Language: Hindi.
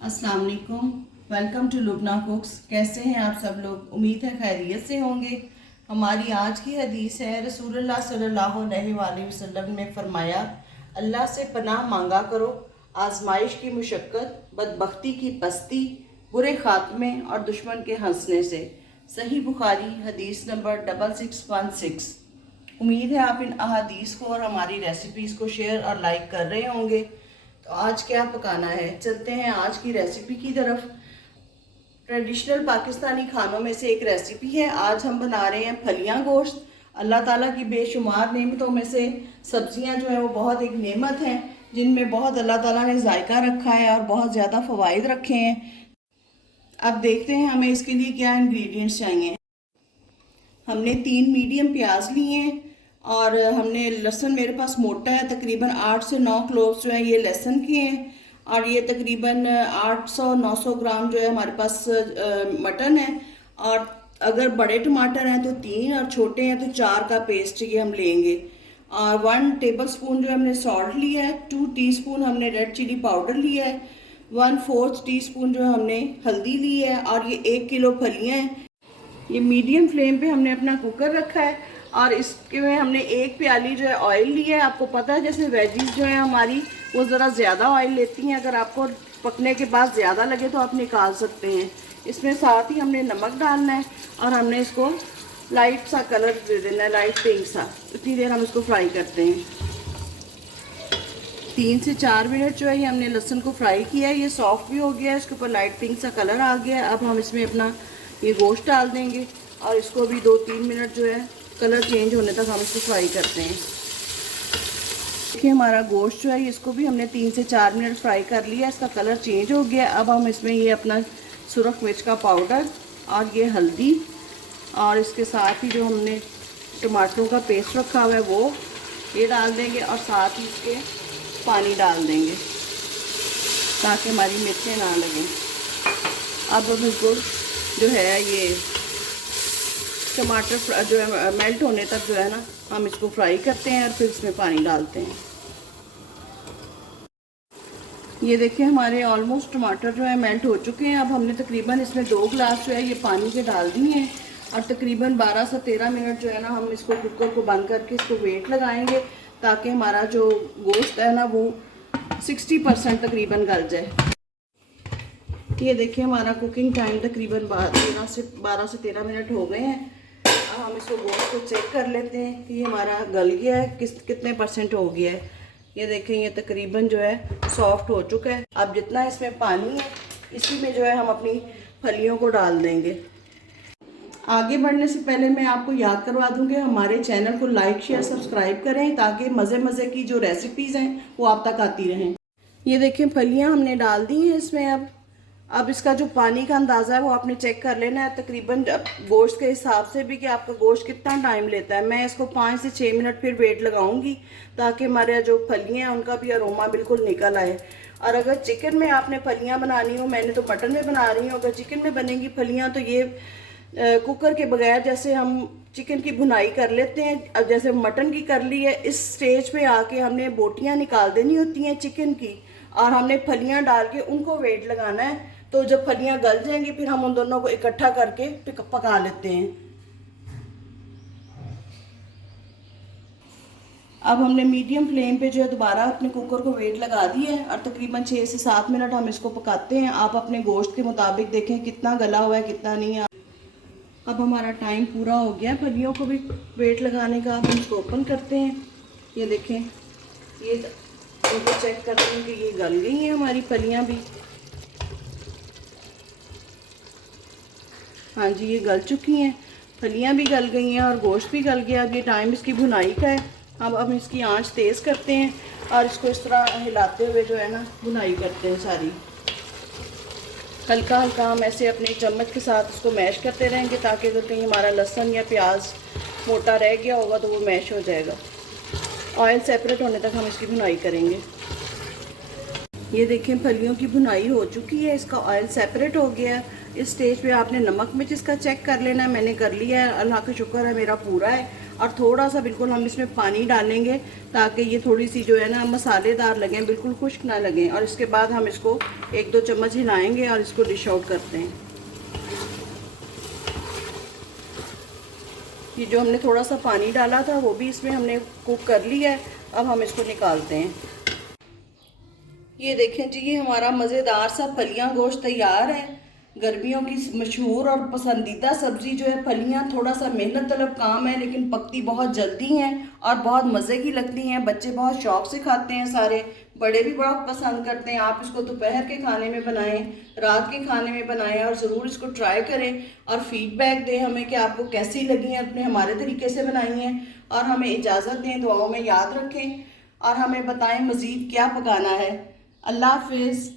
अस्सलाम वालेकुम। Welcome to Lubna cooks. कैसे हैं आप सब लोग? उम्मीद है खैरियत से होंगे। हमारी आज की हदीस है, रसूलुल्लाह सल्लल्लाहु अलैहि वसल्लम ने फरमाया, अल्लाह से पनाह मांगा करो आजमाइश की मुशक्क़त, बदबख्ती की पस्ती, बुरे खात्मे और दुश्मन के हंसने से। सही बुखारी हदीस नंबर 6616। उम्मीद है आप इन अहादीस को और हमारी रेसिपीज़ को शेयर और लाइक कर रहे होंगे। तो आज क्या पकाना है, चलते हैं आज की रेसिपी की तरफ। ट्रेडिशनल पाकिस्तानी खानों में से एक रेसिपी है। आज हम बना रहे हैं फलियां गोश्त। अल्लाह ताला की बेशुमार नेमतों में से सब्जियां जो है वो बहुत एक नेमत हैं, जिनमें बहुत अल्लाह ताला ने जायका रखा है और बहुत ज़्यादा फ़वाइद रखे हैं। अब देखते हैं हमें इसके लिए क्या इंग्रेडिएंट्स चाहिए। हमने 3 मीडियम प्याज लिए हैं और हमने लहसुन, मेरे पास मोटा है, तकरीबन 8 से 9 क्लोव्स जो है ये लहसुन के हैं। और ये तकरीबन 800-900 ग्राम जो है हमारे पास मटन है। और अगर बड़े टमाटर हैं तो 3 और छोटे हैं तो 4 का पेस्ट ये हम लेंगे। और 1 टेबल स्पून जो है हमने सॉल्ट लिया है, 2 टीस्पून हमने रेड चिली पाउडर लिया है, 1/4 टीस्पून जो है हमने हल्दी ली है। और ये 1 किलो फलियाँ हैं। ये मीडियम फ्लेम पे हमने अपना कुकर रखा है और इसके में हमने 1 प्याली जो है ऑयल लिया है। आपको पता है जैसे वेजीज जो है हमारी वो ज़रा ज़्यादा ऑयल लेती हैं, अगर आपको पकने के बाद ज़्यादा लगे तो आप निकाल सकते हैं। इसमें साथ ही हमने नमक डालना है और हमने इसको लाइट सा कलर दे देना है, लाइट पिंक सा। इतनी देर हम इसको फ्राई करते हैं। 3 से 4 मिनट जो है ये हमने लहसुन को फ्राई किया है। ये सॉफ्ट भी हो गया है, इसके ऊपर लाइट पिंक सा कलर आ गया है। अब हम इसमें अपना ये गोश्त डाल देंगे और इसको भी 2-3 मिनट जो है कलर चेंज होने तक हम इसको फ्राई करते हैं। देखिए हमारा गोश्त जो है इसको भी हमने 3 से 4 मिनट फ्राई कर लिया, इसका कलर चेंज हो गया। अब हम इसमें ये अपना सुरख मिर्च का पाउडर और ये हल्दी और इसके साथ ही जो हमने टमाटरों का पेस्ट रखा हुआ है वो ये डाल देंगे और साथ ही इसके पानी डाल देंगे ताकि हमारी मिर्चें ना लगें। अब हम इसको जो है ये टमाटर जो है मेल्ट होने तक जो है ना हम इसको फ्राई करते हैं और फिर इसमें पानी डालते हैं। ये देखिए हमारे ऑलमोस्ट टमाटर जो है मेल्ट हो चुके हैं। अब हमने तकरीबन इसमें 2 गिलास जो है ये पानी के डाल दिए हैं और तकरीबन 12 से 13 मिनट जो है ना हम इसको कुकर को बंद करके इसको वेट लगाएंगे ताकि हमारा जो गोश्त है ना वो 60% तकरीबन गल जाए। ये देखिए हमारा कुकिंग टाइम तकरीबन 12 से 13 मिनट हो गए हैं। अब हम इसको गोश्त को चेक कर लेते हैं कि ये हमारा गल गया है, कितने % हो गया है। ये देखें ये तकरीबन जो है सॉफ्ट हो चुका है। अब जितना इसमें पानी है इसी में जो है हम अपनी फलियों को डाल देंगे। आगे बढ़ने से पहले मैं आपको याद करवा दूं कि हमारे चैनल को लाइक शेयर सब्सक्राइब करें ताकि मज़े की जो रेसिपीज़ हैं वो आप तक आती रहें। ये देखें फलियाँ हमने डाल दी हैं इसमें। अब इसका जो पानी का अंदाज़ा है वो आपने चेक कर लेना है तकरीबन गोश्त के हिसाब से भी कि आपका गोश्त कितना टाइम लेता है। मैं इसको 5 से 6 मिनट फिर वेट लगाऊंगी ताकि हमारे जो फलियाँ हैं उनका भी अरोमा बिल्कुल निकल आए। और अगर चिकन में आपने फलियाँ बनानी हो, मैंने तो मटन में बना रही हूँ, अगर चिकन में बनेंगी फलियाँ तो ये कुकर के बगैर जैसे हम चिकन की भुनाई कर लेते हैं, अब जैसे मटन की कर ली है, इस स्टेज पे आके हमने बोटियाँ निकाल देनी होती हैं चिकन की और हमने फलियाँ डाल के उनको वेट लगाना है। तो जब फलियाँ गल जाएंगी फिर हम उन दोनों को इकट्ठा करके पका लेते हैं। अब हमने मीडियम फ्लेम पे जो है दोबारा अपने कुकर को वेट लगा दिया है और तकरीबन 6 से 7 मिनट हम इसको पकाते हैं। आप अपने गोश्त के मुताबिक देखें कितना गला हुआ है कितना नहीं है। अब हमारा टाइम पूरा हो गया फलियों को भी वेट लगाने का। अब हम इसको ओपन करते हैं। ये देखें ये इनको चेक करते हैं कि ये गल गई हैं हमारी फलियाँ भी। हाँ जी ये गल चुकी हैं, फलियाँ भी गल गई हैं और गोश्त भी गल गया। अब ये टाइम इसकी भुनाई का है। अब हम इसकी आंच तेज़ करते हैं और इसको इस तरह हिलाते हुए जो है ना भुनाई करते हैं सारी। हल्का हल्का हम ऐसे अपने चम्मच के साथ इसको मैश करते रहेंगे ताकि अगर कहीं हमारा लहसुन या प्याज मोटा रह गया होगा तो वो मैश हो जाएगा। ऑयल सेपरेट होने तक हम इसकी भुनाई करेंगे। ये देखें फलियों की भुनाई हो चुकी है, इसका ऑयल सेपरेट हो गया है। इस स्टेज पे आपने नमक मिर्च इसका चेक कर लेना है। मैंने कर लिया है, अल्लाह का शुक्र है मेरा पूरा है। और थोड़ा सा बिल्कुल हम इसमें पानी डालेंगे ताकि ये थोड़ी सी जो है ना मसालेदार लगें, बिल्कुल खुश्क ना लगें। और इसके बाद हम इसको 1-2 चम्मच हिलाएंगे और इसको डिश आउट करते हैं। ये जो हमने थोड़ा सा पानी डाला था वो भी इसमें हमने कुक कर लिया है। अब हम इसको निकालते हैं। ये देखें जी, ये हमारा मज़ेदार सा फलियां गोश्त तैयार है। गर्मियों की मशहूर और पसंदीदा सब्ज़ी जो है फलियां, थोड़ा सा मेहनत तलब काम है लेकिन पकती बहुत जल्दी हैं और बहुत मज़े की लगती हैं। बच्चे बहुत शौक से खाते हैं, सारे बड़े भी बहुत पसंद करते हैं। आप इसको दोपहर के खाने में बनाएं, रात के खाने में बनाएं और ज़रूर इसको ट्राई करें और फीडबैक दें हमें कि आपको कैसी लगी हैं, अपने हमारे तरीके से बनाई हैं। और हमें इजाज़त दें, दुआओं में याद रखें और हमें बताएं मज़ीद क्या पकाना है। अल्लाह हाफिज़।